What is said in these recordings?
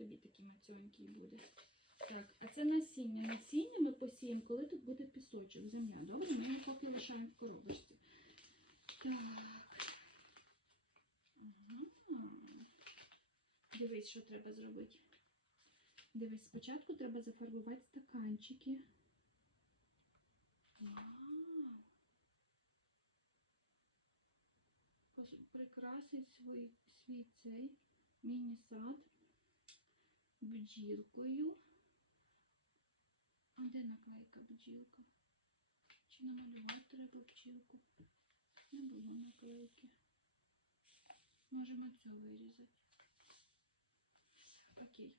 тобі такі мацьонькі буде. Так, а це насіння. Насіння ми посіємо, коли тут буде пісочок, земля. Добре, ми його поки лишаємо в коробочці. Так. Ага. Дивись, що треба зробити. Дивись, спочатку треба зафарбувати стаканчики. А. Прикрасить свій, свій цей міні-сад бджілкою. А де наклейка бджілка? Чи намалювати треба бджілку? Не було наклейки. Можемо цю вирізати. Окей.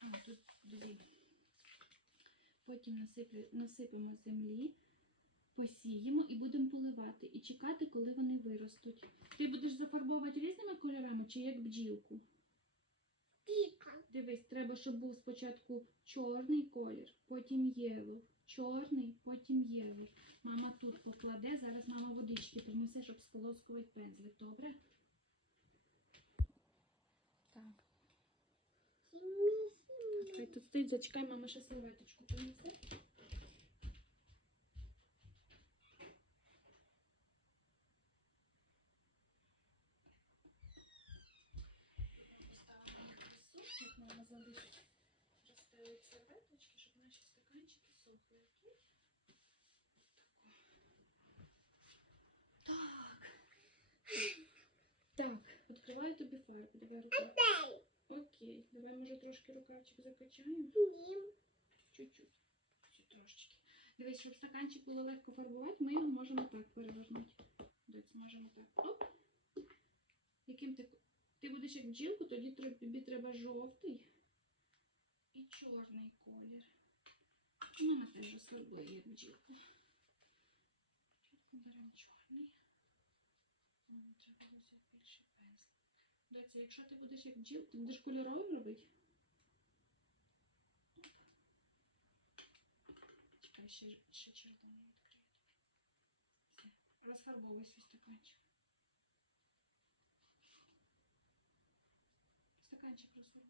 А, тут дві. Потім насиплю, насипемо землі, посіємо і будемо поливати. І чекати, коли вони виростуть. Ти будеш зафарбовувати різними кольорами чи як бджілку? Піка. Дивись, треба, щоб був спочатку чорний колір, потім єло. Чорний, потім єло. Мама тут покладе, зараз мама водички принесе, щоб сполоскувати пензлик. Добре? Так. Хай тут стоїть, зачекай, мама ще серветочку принесе. Мама залишить. Серветочки, щоб наші стаканчики сохли. Так. Так, відкриваю тобі фарбу. Давай руку. Окей, давай може трошки рукавчик закачаємо. Чуть-чуть. Трошечки. Дивись, щоб стаканчик було легко фарбувати, ми його можемо так перевернути. Дивись, можемо так. Оп. Яким ти. Ти будеш як бджілку, тоді тобі треба жовтий і чорний колір. У мене теж особливі бджілки. Беремо чорний. Треба взяти більше пензлик. Доця, якщо ти будеш як бджіл, ти будеш кольоровим робити? Чекай, ще, ще червоний відкрию. Все, розфарбовуй свій стаканчик. Стаканчик розфарбовуй.